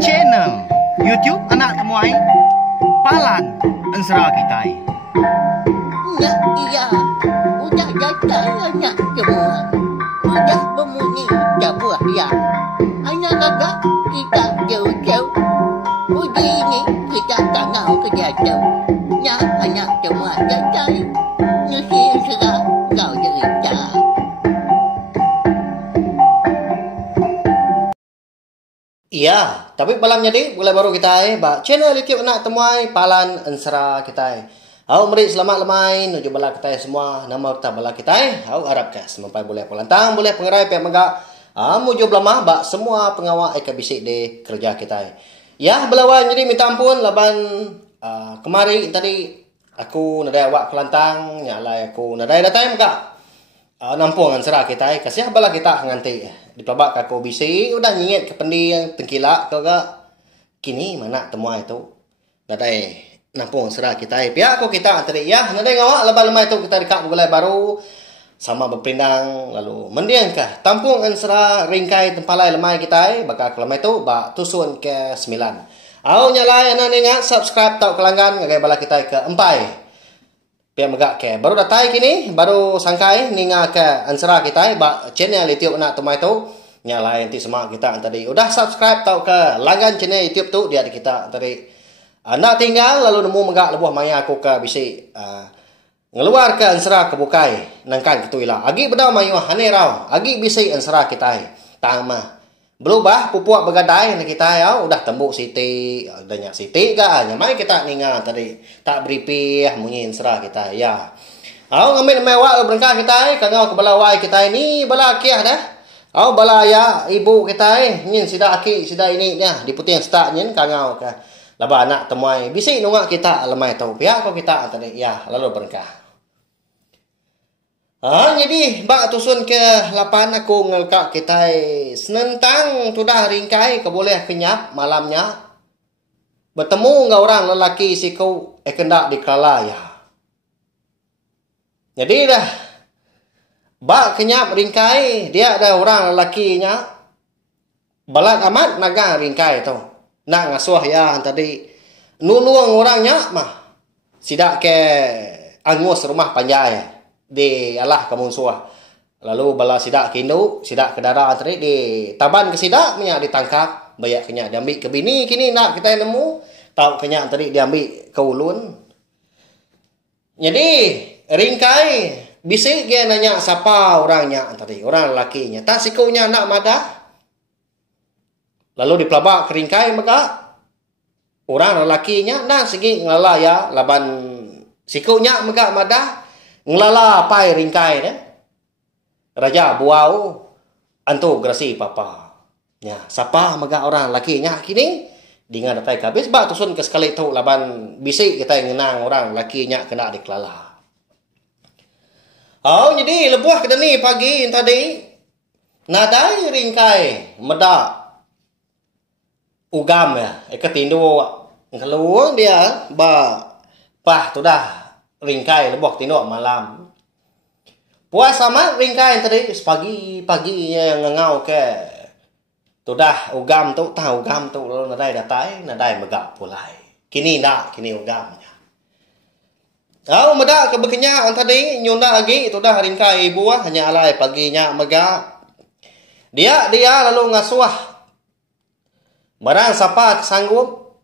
channel YouTube anak temuai Palan Ensera Kitai. Ya, iya. Udah datang anak semua. Udah berbunyi sebuah ya. Anak kakak kita jauh-jauh. Uji ini kita tak mau kejatuh. Ya, anak semua datang. Nusi serah kau cerita. Iya, tapi malam jadi mulai baru kita ba channel YouTube anak temuai Palan Ensera kita. Hau meri selamat lemai nuju bala kita semua nama kita bala kita. Hau harap ke sampai boleh pelantang boleh pengerai pihak megak. Muju belamah ba semua pengawal ekabisik di kerja kita. Ya belawan jadi minta ampun laban kemari tadi aku nadai awak kelantang nyalai aku nadai datang megak. Nampung Ensera kita kasih bala kita nganti di pelabak aku bisi udah nyingit ke pendi yang tengkilak ke kini mana temuai itu nadai nampung Ensera kita pihak aku kita tadi ya nadai ngawak lebar lemah itu kita dekat mulai baru sama berpindang lalu mendiang ke tampung Ensera ringkai tempalai lemah kita bakal lemah itu bak tusun ke 9 au nyalai anak ingat subscribe tau kelanggan ngagai bala kita ke empai pihak megak ke baru datai kini baru sangkai ninga ke Ensera kita ba channel YouTube anak temai tu nyalain nanti semua kita tadi udah subscribe tau ke langgan channel YouTube tu dia ada kita tadi nak tinggal lalu nemu megak lebuh maya aku ke bisi ngeluar ke Ensera ke bukai nangkan ketuila agi beda mayu hane rau agi bisi Ensera kita tama berubah pupuak begadai nak kita ya udah tembuk siti banyak siti ka nyamai kita ninga tadi tak beripih munyi Ensera kita ya au ngambil mewah berengkah kita kangau ke bala wai kita ini bala kiah dah au bala ya ibu kita nyin sida aki sida ini nya di putih stak nyin kangau ke laba anak temuai bisi nungak kita lemai tau pihak kau kita tadi ya lalu berengkah. Jadi bak tusun ke 8 aku ngelkak kita senentang sudah ringkai keboleh kenyap malamnya bertemu ngau orang lelaki si kau kendak dikala ya. Jadi dah bak kenyap ringkai dia ada orang lelakinya balat amat naga ringkai tu nak ngasuh ya tadi nuluang orangnya mah sidak ke angus rumah panjai di alah kamun suah lalu bala sidak kindu sidak ke darah tadi di taban ke sidak minyak ditangkap bayak kenya diambil ke bini kini nak kita nemu tahu kenya tadi diambil ke ulun jadi ringkai bisik dia nanya siapa orangnya tadi orang lelakinya tak sikunya nak madah lalu dipelabak ke ringkai maka orang lelakinya nah segi ngala ya laban sikunya maka madah ngelala pai ringkai ne raja buau antu grasi papa nya sapa maga orang laki nya kini dengan datai habis ba tusun ke sekali tu laban bisi kita ngenang orang laki nya kena dikelala jadi lebuah kedeni pagi tadi nadai ringkai medak ugam ya ketindu keluar dia ba pah tu dah ringkai lebok tindok malam. Puas sama ringkai tadi pagi yang ngau ke tu dah ugam tu tahu ugam tu lalu nadai nadai megak pulai. Kini ugamnya. Medak ke bekenya tadi nyunda lagi tu dah ringkai buah hanya alai paginya megak. Dia lalu ngasuah. Barang siapa sanggup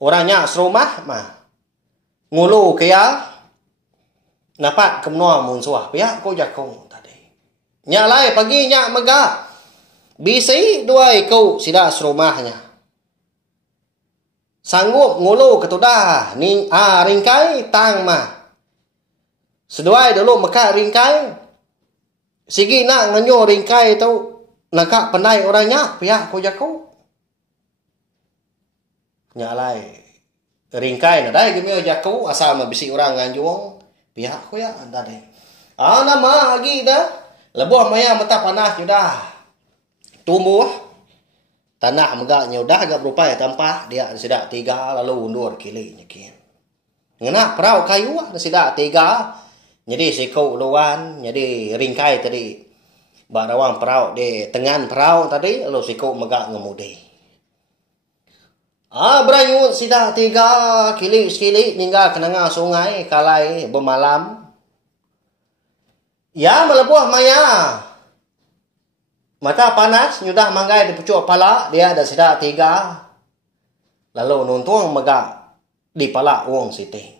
orangnya serumah mah ngulu kaya napak kemnoa munsuah pihak ko jakong tadi nyalai pagi nya mega bisi dua ikau sida serumahnya sanggup ngulu ketudah ning ringkai tang mah seduai dulu meka ringkai sigi nak ngenyo ringkai tu nakak pandai orangnya pihak ko jakong nyalai ringkai nadai gemio jaku asal mah bisi orang nganjuang pihak ko ya anda deh nama lagi dah lebuh maya mata panas sudah tumbuh tanah megaknya udah agak berupa ya tanpa dia sudah 3 lalu undur kili nyakin ngena perahu kayu sudah 3 jadi sikau luan jadi ringkai tadi barawang perahu di tengan perahu tadi lalu sikau megak ngemudi Berayut sida tiga kili-kili hingga kenanga sungai kalai bermalam. Ya melebuh maya. Mata panas nyudah manggai di pucuk pala dia ada sida tiga. Lalu nuntung megak di pala uang siti.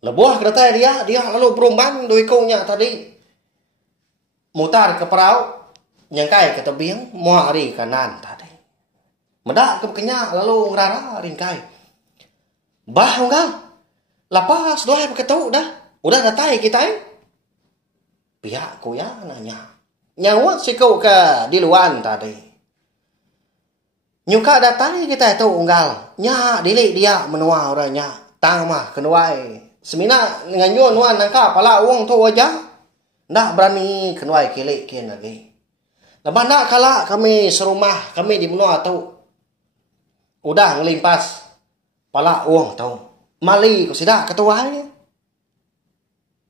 Lebuh kereta dia lalu berumbang dua ikutnya tadi. Mutar ke perahu, nyangkai ke tebing, muari kanan tadi. Medak ke kenyak lalu ngerara ringkai. Bah enggak, lapas doa beketuk dah. Udah datai kita Pihak ku ya nanya. Nyawat si kau ke di luar tadi. Nyuka datai kita itu unggal. Nya dilik dia menua orangnya. Tang mah kenuai. Semina nganyun nuan nangka pala uang tu aja. Ndak berani kenuai kilik kian lagi. Lepas nak kala kami serumah kami di menua tu. Udah ngelimpas pala uang tu. Mali ku sidak ketuai.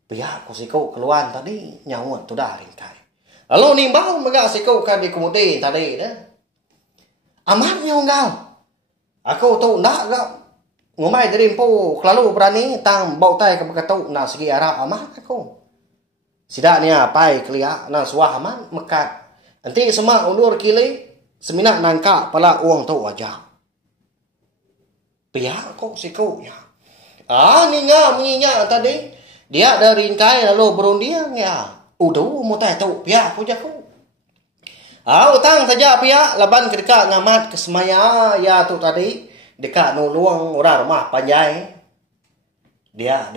Pihak ku si kau keluar tadi nyawat tu dah ringkai. Lalu nimbang megak si kau kan di kemudi tadi dah. Amatnya unggal. Aku tu ndak gak ngumai dari empu lalu berani tang bau tai ke beketuk nak segi arah amat aku. Sidak ni apai kelia na suah aman mekat. Nanti semak undur kili semina nangka pala uang tu aja. Pihak kok si kau ya. Ninya menyinya tadi dia dari ringkai lalu berundiang ya. Udah mau tai tu pihak aku jaku. Utang saja pihak laban kedekat ngamat ke semaya ya tu tadi dekat nuluang orang rumah panjai. Dia.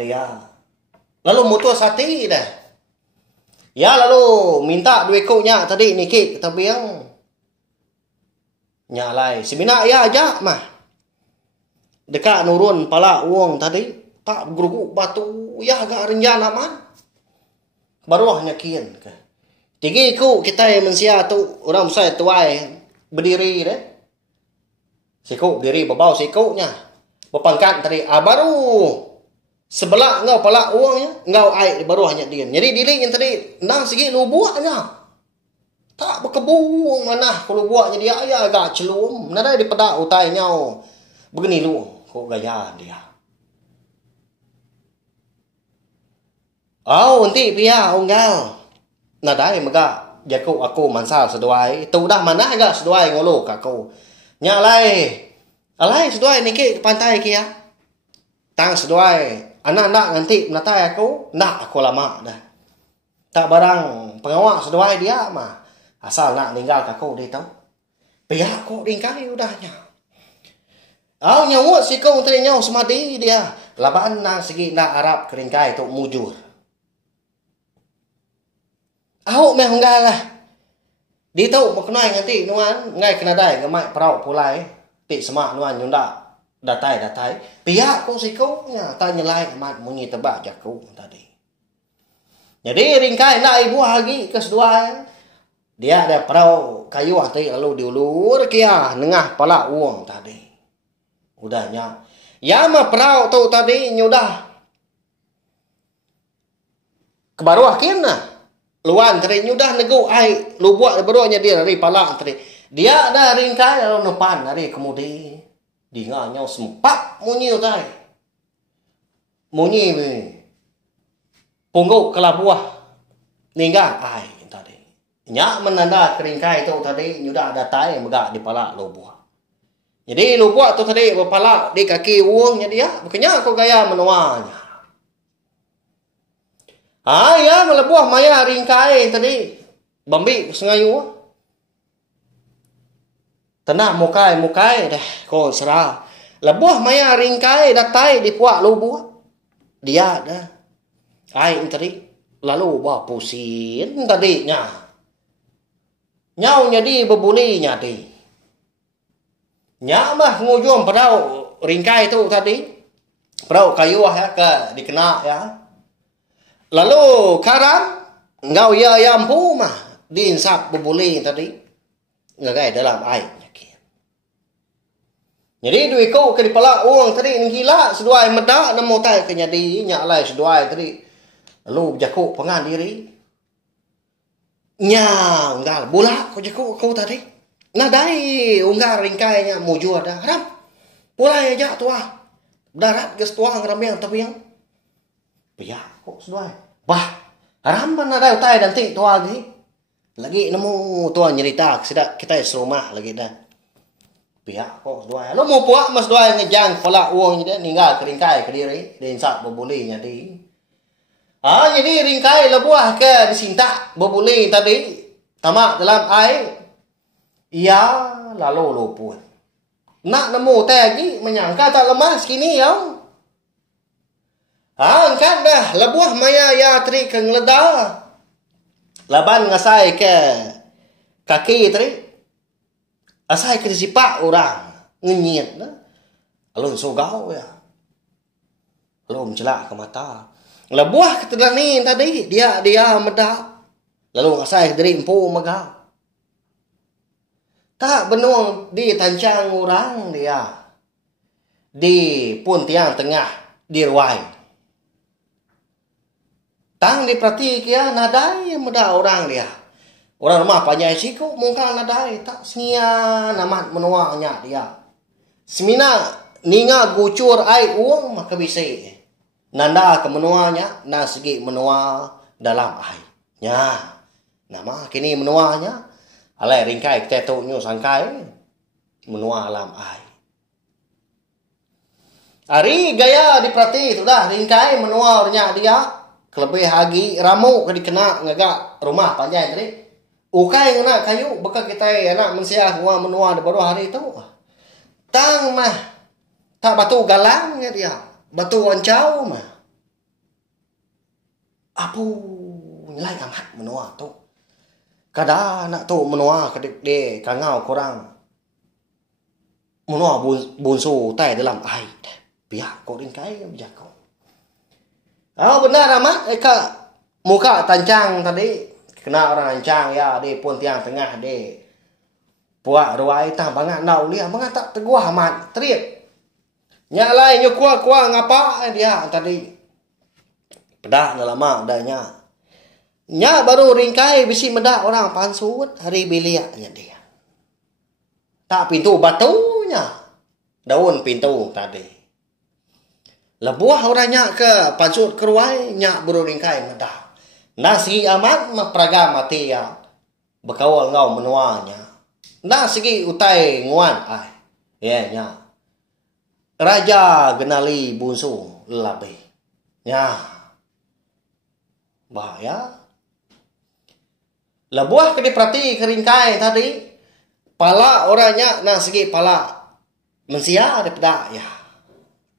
Lalu mutus hati dah. Ya lalu minta duit koknya tadi nikit kata biang. Nyalai semina ya aja mah. Dekat nurun pala uang tadi tak geruguk batu ya agak renjan aman. Baruah nyakian ke. Tinggi ku kita yang mensia tu orang saya tuai berdiri deh. Siku berdiri berbau sikunya. Berpangkat tadi baru sebelah ngau pala uangnya ngau air baru hanya dia. Jadi diri yang tadi nang segi lubuaknya. Tak berkebung mana kalau buaknya dia ya agak celum. Nada di pedak utai nyau. Begini lu kok gaya dia. Nanti pihak unggal. Nadai mega jaku aku mansal seduai. Tu dah mana agak seduai ngolok aku. Nyalai. Alai seduai niki ke pantai kia. Tang seduai. Anak-anak nanti menatai aku. Nak aku lama dah. Tak barang pengawak seduai dia mah. Asal nak tinggal aku dia tahu. Pihak aku tinggal udahnya. Nyawut si kau tadi nyaw semadi dia. Laban nang segi nak Arab keringkai tu mujur. Meh unggal lah. Di tahu berkenai nanti nuan ngai kena dai ngamai perau pulai. Ti semak nuan nyunda datai. Pihak ku si kau nya ta nyelai amat munyi tebak jaku tadi. Jadi ringkai nak ibu lagi ke sedua. Dia ada perau kayu tadi lalu diulur kia nengah pala uang tadi. Udahnya. Ya mah perau tu tadi nyudah. Kebaruah kena. Luan tadi nyudah nego ai lubuak beruahnya dia dari pala tadi. Dia dah ringkai lalu nepan dari kemudi. Dia nyau sempat munyi tadi. Munyi pungguk kelabuah. Ninggal ai tadi. Nyak menanda keringkai tu tadi nyudah ada tai megak di pala lubuak. Jadi lubuak tu tadi berpala di kaki uangnya dia. Bukannya aku gaya menuanya. Ya melebuah maya ringkai tadi. Bambi sengayu. Tenang mukai dah. Kau serah. Lebuah maya ringkai datai di puak lubuak. Dia dah. Ai tadi. Lalu buah pusin tadi nya. Nyau jadi berbuli nyadi. Nya mah ngujung perau ringkai tu tadi. Perau kayu ya ke dikena ya. Lalu karam ngau ya yampu mah diinsap berbuli tadi ngagai dalam air. Jadi duit kau ke di pala uang tadi gila seduai medak nemu tai ke nyadi nyak lai seduai tadi. Lalu jaku pengan diri. Nya enggak bola kau jaku kau tadi. Nadai unggar ringkainya mujur dah. Haram. Pulai aja tua. Darat geus tua ngramiang tapi yang ya kok sudah. Bah, haram pan nadai utai nanti tua lagi. Lagi nemu tua nyerita sida kita serumah lagi dah. Pihak kok sudah. Lo mau puak mas doa ngejang pala uang jadi ninggal ke ringkai ke diri insap bebuli jadi. Jadi ringkai lebuah ke disinta bebuli tadi tamak dalam air. Ia lalu luput. Nak nemu lagi menyangka tak lemas kini yang. Angkat dah lebuah maya ya tri ke ngeleda. Laban ngasai ke kaki tadi. Asai ke sipak orang ngenyit dah. Alun sogau ya. Alun celak ke mata. Lebuah ketedani tadi dia medak. Lalu ngasai dari empu megah. Tak benuang di tancang orang dia. Di pun tiang tengah di ruai. Tang diperhati kia nadai muda orang dia. Orang rumah panjai siku muka nadai tak sengia namat menuangnya dia. Semina ninga gucur ai uang maka bisa. Nanda ke menuanya na segi menua dalam ai. Nya. Nama kini menuanya alai ringkai kita tu nyu sangkai menua dalam ai. Ari gaya diperhati sudah ringkai menua orangnya dia. Kelebih hagi ramu ke dikena ngagak rumah panjai tadi. Ukai ngena kayu beka kita anak mensiah gua menua de baru hari itu. Tang mah tak batu galang dia. Batu wancau mah. Apu nilai amat menua tu. Kada nak tu menua ke de kangau korang. Menua bunsu tai dalam air. Biar kau ringkai berjakau. Benar amat eka muka tancang tadi kena orang tancang ya di pun tiang tengah di puak ruai tah bangat nau liah bangat tak teguah amat teriak nya lai nyu kuah ngapa dia tadi pedak dah lama adanya nya baru ringkai bisi medak orang pansut hari biliaknya dia tak pintu batunya daun pintu tadi. Lebuah orangnya ke pansut keruai nyak buru ringkai medah. Nasi amat maperaga mati ya. Bekawal ngau menuanya. Nasi utai nguan ai. Ya nya. Raja genali bunsu labe. Ya. Bahaya. Lebuah ke diperhati ke ringkai tadi. Pala orangnya nasi pala mensia daripada ya.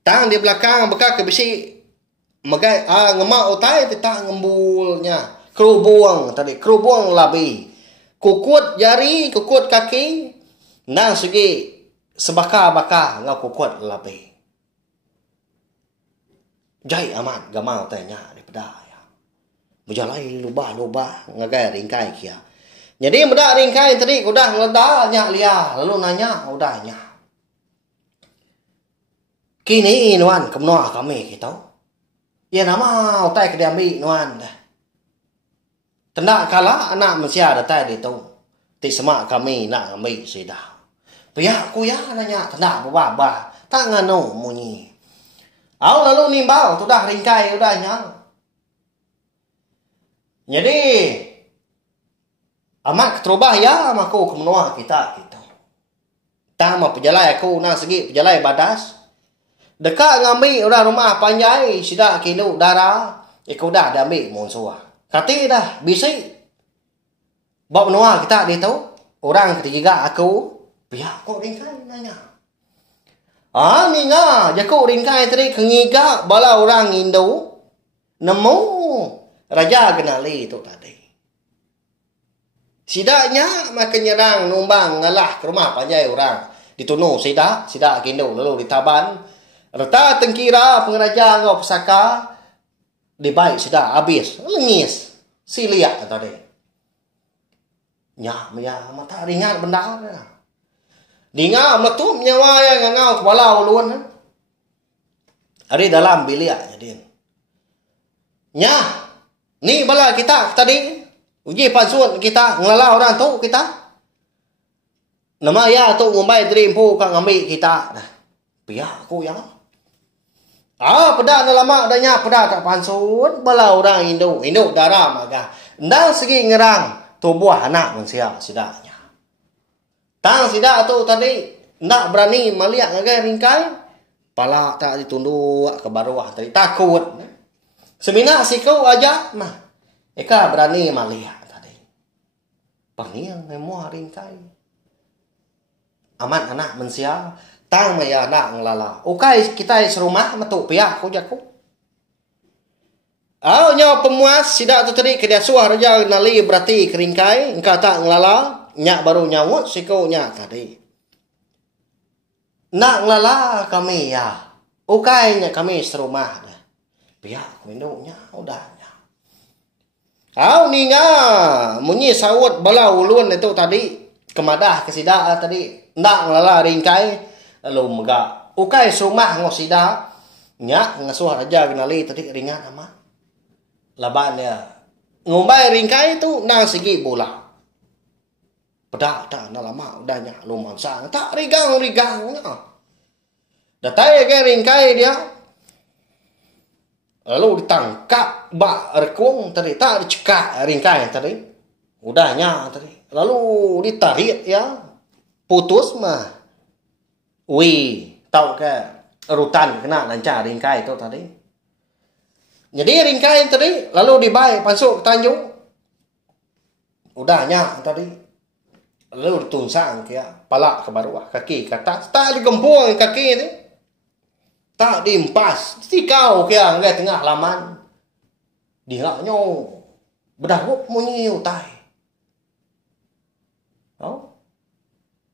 Tang di belakang bekak ke bisi magai ngemak utai kita ngembulnya kerubung tadi kerubung labi kukut jari kukut kaki nang segi sebaka-baka ngau kukut labi jai amat gamau tanya daripada ya berjalai lubah-lubah ngagai ringkai kia jadi muda ringkai tadi udah ngeledak nyak lia lalu nanya udahnya kini nuan kemnoa kami kita. Ya nama utai ke diambil nuan dah. Tenda kala anak manusia datai di tu. Ti semak kami nak ambil sidah. Pihak ku ya nanya tenda babah. Tak ngano munyi. Au lalu nimbau tu dah ringkai udahnya. Jadi amat keterubah ya maku kemnoa kita gitu. Tama pejalai aku nak segi pejalai badas. Dekat ngambil orang rumah panjai sida kilo darah ikut dah ambil monsuah. Kati dah bisi. Bawa menua kita dia tahu orang ketiga aku pihak kok ringkai nanya. Ni nga jaku ringkai tadi kengiga bala orang Indo nemu raja genali itu tadi. Sidaknya maka nyerang numbang ngalah ke rumah panjai orang ditunuh sida kindo lalu ditaban. Rata tengkira pengeraja ngau pesaka dibaik sudah habis lengis siliak tadi nya mata ringan benda dinga meletup nyawa yang ngau kepala ulun hari dalam bilik jadi nya ni bala kita tadi uji pansut kita ngelala orang tu kita Nama ya tu ngumbai dream pu kang ambil kita dah. Pihak aku yang. Pedak dah lama adanya pedak tak pansut bala orang Indo darah maga. Ndang segi ngerang tubuh anak manusia sidaknya. Tang sidak tu tadi ndak berani melihat ngagai ringkai. Pala tak ditunduk ke bawah tadi takut. Semina sikau aja mah. Eka berani melihat tadi. Perniang memang ringkai. Aman anak manusia tang maya anak ngelala. Okai kita serumah metu pihak ku jaku. Nyawa pemuas sidak tu tadi kedia suah raja nali berarti keringkai engkau tak ngelala nyak baru nyawut sikau nyak tadi. Nak ngelala kami ya. Okai nyak kami serumah dah. Pihak ku induknya udahnya. Ni nga munyi sawut bala ulun itu tadi kemadah kesidak tadi nak ngelala ringkai. Lalu megak. Ukai serumah ngosida. Nyak ngasuh raja genali tadi ringan amat. Laban dia. Ngumbai ringkai tu nang segi bola. Pedak tak nak lama udah nyak lumang sang. Tak rigang. Datai ke ringkai dia. Lalu ditangkap bak rekung tadi. Tak dicekak ringkai tadi. Udahnya tadi. Lalu ditarik ya. Putus mah. Tahu ke rutan kena lancar ringkai itu tadi. Jadi ringkai tadi lalu dibai masuk ke Tanjung. Udahnya tadi. Lalu ditunsang ke palak ke bawah, kaki ke atas. Tak digempung kaki ni. Tak diempas. Tikau ke ngai tengah laman. Dihaknya berdahup munyi utai.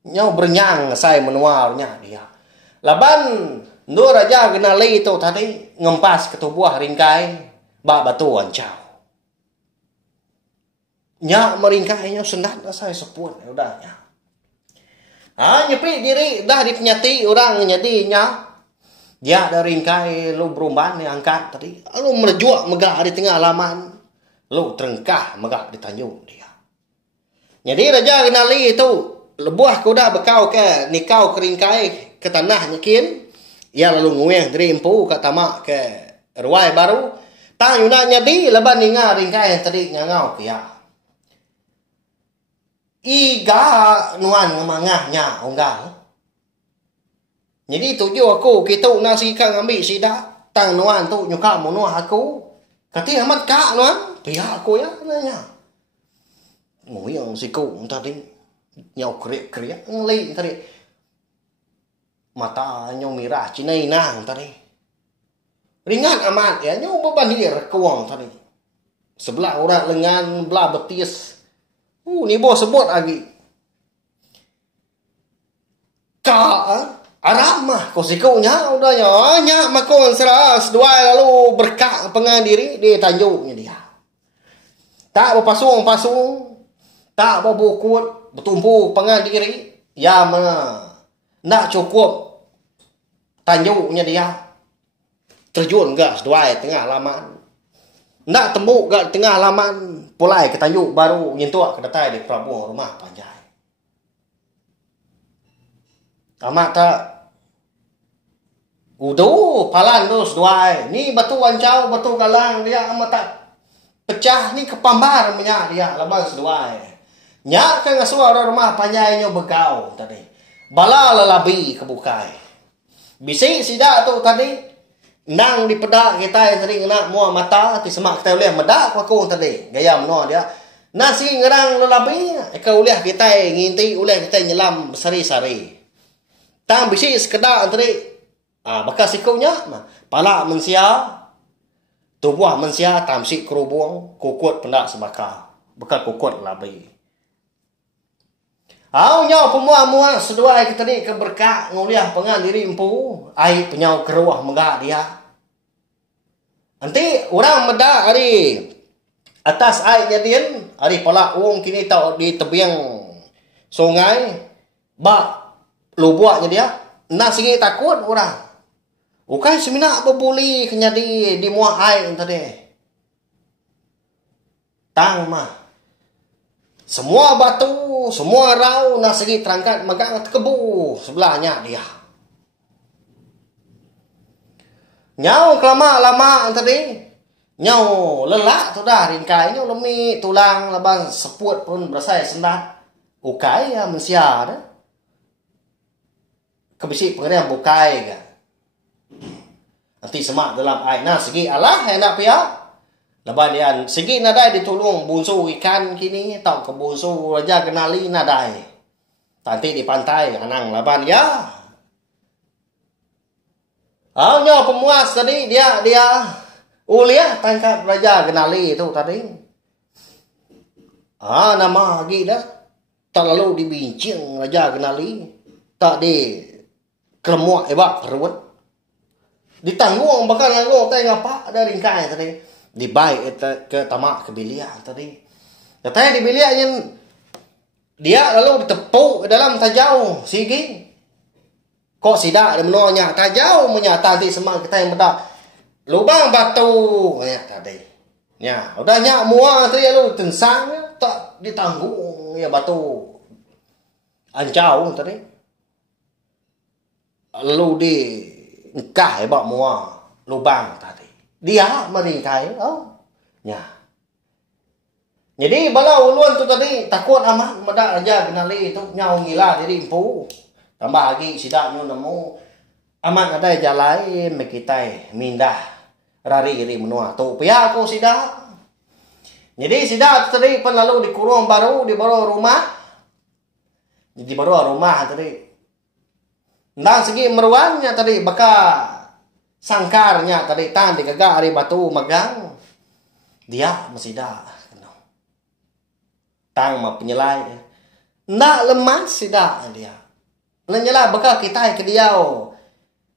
Nyau bernyang saya menuarnya dia. Laban nur raja genali itu tadi ngempas ke tubuh ringkai bak batu ancau. Nyak meringkainya sendat saya sepun udahnya. Nyepi diri dah dipenyati orang nyadinya. Dia ada ringkai lu berumban angkat tadi. Lu merjuak megah di tengah laman. Lu terengkah megah di Tanjung dia. Jadi raja genali itu lebuah kuda bekau ke nikau keringkai ke tanah nyakin. Ia lalu ngueng dari empu ke tamak ke ruai baru. Tang yuna nyadi leban ninga ringkai yang tadi ngangau kia. Iga nuan ngemangahnya onggal. Jadi tuju aku kita nasi kang ambil sida tang nuan tu nyuka munuah aku. Kati amat kak nuan pihak aku ya nanya. Nguyang siku tadi. Nyau kriak ngeli tadi. Mata nyau mirah cinai nang tadi. Ringan amat ya nyau bebandir kewang tadi. Sebelah orang lengan belah betis. Ni bos sebut lagi. Arab mah kau sikaunya udahnya nyak makon seras dua lalu berkak pengadiri di Tanjungnya dia. Tak berpasung tak berbukut bertumpu pengadiri ya nak cukup Tanjungnya dia. Terjun gas dua tengah laman. Nak tembuk gas tengah laman pulai ke Tanjung baru nyentuh ke datai di Prabu rumah panjai. Amat tak. Palan terus dua. Ni batu wancau, batu galang dia amat tak pecah ni kepambar punya dia lepas dua. Nyak kan suara rumah panjainya begau tadi. Bala lelabi kebukai. Bisik sida tu tadi nang di pedak kita tadi kena mua mata ti semak kita boleh medak aku tadi. Gaya menua dia. Nasi ngerang lelabi ka uliah kita nginti uliah kita nyelam sari-sari. Tang bisi sekedar tadi bekas sikunya pala mensia tubuh mensia tamsi kerubung kukut pendak sebakar bekal kukut labi. Nya pemua-mua sedua kita ni keberkah nguliah pengan diri empu ai penyau keruah megah dia. Nanti orang medak hari atas ai jadian hari pala uang kini tau di tebiang sungai ba lubuaknya dia. Nak singi takut orang. Ukai semina berbuli kenyadi di muah air tadi. Tang mah. Semua batu, semua rau nak segi terangkat megang kebu sebelahnya dia. Nyau kelama-lama tadi. Nyau lelak tu dah ringkai nyau lemi tulang leban seput pun berasai sendat. Ukai ya manusia dah. Kebisik pengenalan bukai kan. Nanti semak dalam air. Nah segi Allah yang nak pihak. Lepas dia segi nadai ditolong bunsu ikan kini tau ke bunsu raja kenali nadai. Nanti di pantai anang laban ya. Nyo pemuas tadi dia ulia tangkap raja kenali itu tadi. Nama lagi dah. Tak lalu dibincang raja kenali. Tak di keremuak ebak perut. Ditanggung bakal nganggung tadi ngapa ada ringkai tadi. Dibaik ke tamak ke biliak tadi. Katanya di biliak yang dia lalu ditepuk ke dalam tajau sigi. Kok sidak dia menolaknya tajau menyata nanti semua kita yang bedak lubang batu ya tadi. Ya, udah nyak mua tadi lalu tensang tak ditanggung ya batu ancau tadi. Lalu di engkah hebak mua lubang tadi. Dia meringkai. Ya. Jadi bala ulun tu tadi takut amat medak raja kenali itu nyau ngila diri empu. Tambah lagi sidaknya nemu amat ada jalai mekitai mindah rari iri menua tu pihak aku sidak. Jadi sidak tadi pun lalu dikurung baru di baru rumah. Di baru rumah tadi. Ndang segi meruannya tadi baka sangkarnya tadi tan digagak ari batu megang. Dia masih dah. Tang mah penyelai. Ndak lemas sidak dia. Lenyala baka kita ke dia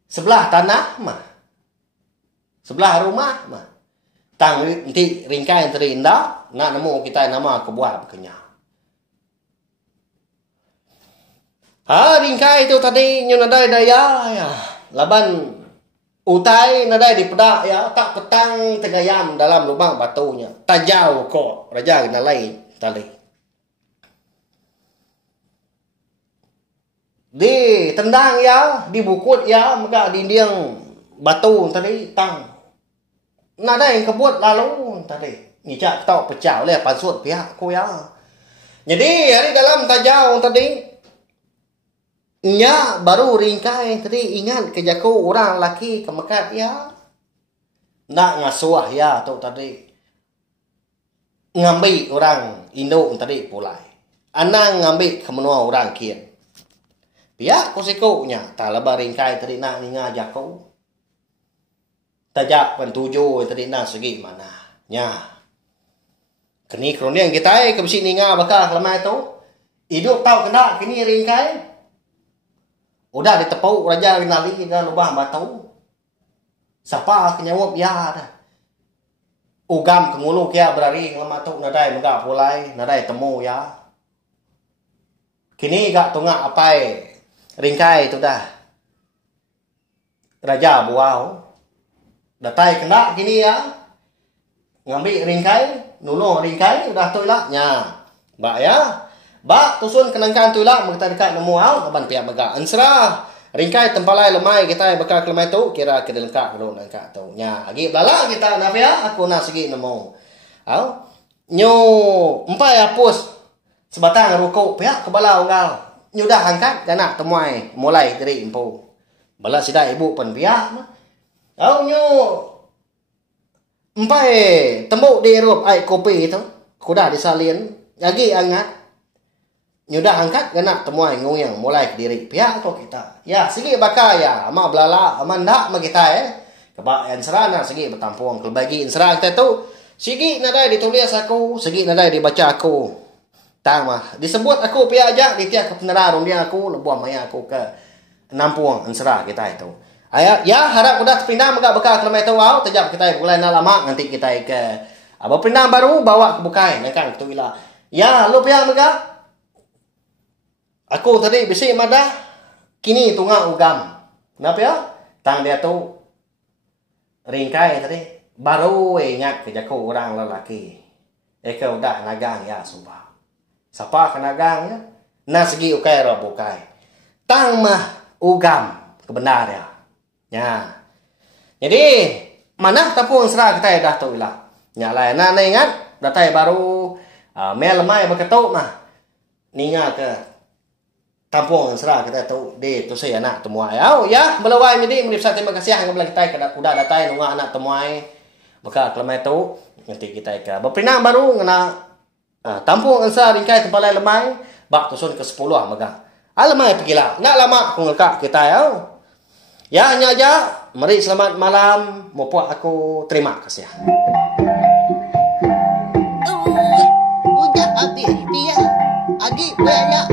sebelah tanah mah. Sebelah rumah mah. Tang nanti ringkai tadi ndak nak nemu kita nama kebuah bekenya. Ringkai itu tadi nyo nadai daya ya. Laban utai nadai di pedak ya tak petang tegayam dalam lubang batunya. Tajau kok raja nalai tali. Di tendang ya, dibukut ya, maka dinding batu tadi tang. Nadai kebut lalu tadi. Ngicak tau pecah oleh pansut pihak ko ya. Jadi hari dalam tajau tadi nya baru ringkai tadi ingat kejaku orang laki kemekat ya. Nak ngasuah ya tu tadi. Ngambil orang induk tadi pulai. Anang ngambil kemenua orang kian. Pihak kusikunya tak lebar ringkai tadi nak ninga jaku. Tajak pentuju tadi nak segi mana. Nya. Kini kronian kita kebisi ninga bakal lemah tu. Hidup tahu kena kini ringkai. Udah ditepuk raja kenali dalam lubang batu. Siapa kenyawap ya dah. Ugam kengulu kia berari lemah tu nadai megak pulai, nadai temu ya. Kini gak tunggak apai ringkai tu dah. Raja buau. Datai kena kini ya. Ngambil ringkai, nuluh ringkai udah tu lah nya. Mbak ya. Bak tusun kenangkan tu lah kita dekat nemu au kaban pihak megak ansra. Ringkai tempalai lemai kita bekal kelemai tu kira ke lengkap kalau nangka tu. Nya agi belala kita nak ya aku nak segi nemu. Au nyu empai hapus sebatang rukuk pihak kebala unggal. Nyu dah angkat kana temuai mulai dari empu. Bala sida ibu pen pihak. Au nyu empai tembuk di rup ai kopi tu. Kuda disalin lagi angat. Nyudah angkat kena temuai nguyang mulai ke diri pihak kau kita. Ya segi bakal ya ama belala ama ndak ma kita kebak yang serana segi bertampung kelbagi insra kita tu segi nadai ditulis aku segi nadai dibaca aku. Tang mah disebut aku pihak aja di tiap kebenaran dia aku lebuam maya aku ke nampung insra kita itu. Ayat ya harap udah pindah megak bekal kelemai tu au tejap kita mulai lama nanti kita ke apa pindah baru bawa ke bukai kan tu ila. Ya lu pihak megak aku tadi bisi madah kini tunggak ugam. Kenapa ya? Tang dia tu ringkai tadi baru ingat kejaku orang lelaki. Eka udah nagang ya sumpah. Sapa kanagang ya. Na segi ukay ro bukai. Tang mah ugam kebenar ya. Ya. Jadi mana tampung sera kita dah tu ilah. Nya lain na ingat datai baru mel mai beketuk mah. Ninga ke tampung sera kita tu di tu saya anak temuai. Au ya belawai jadi meripsa terima kasih kepada kita kada kuda datai nunga anak temuai. Maka kelemai tu nanti kita ke berpinang baru ngena tampung sera ringkai tempalai lemai bak tusun ke 10 magang. Alamai pergilah. Nak lama aku ngekak kita ya. Ya hanya aja. Mari selamat malam. Mopo aku terima kasih. Udah habis dia. Adik banyak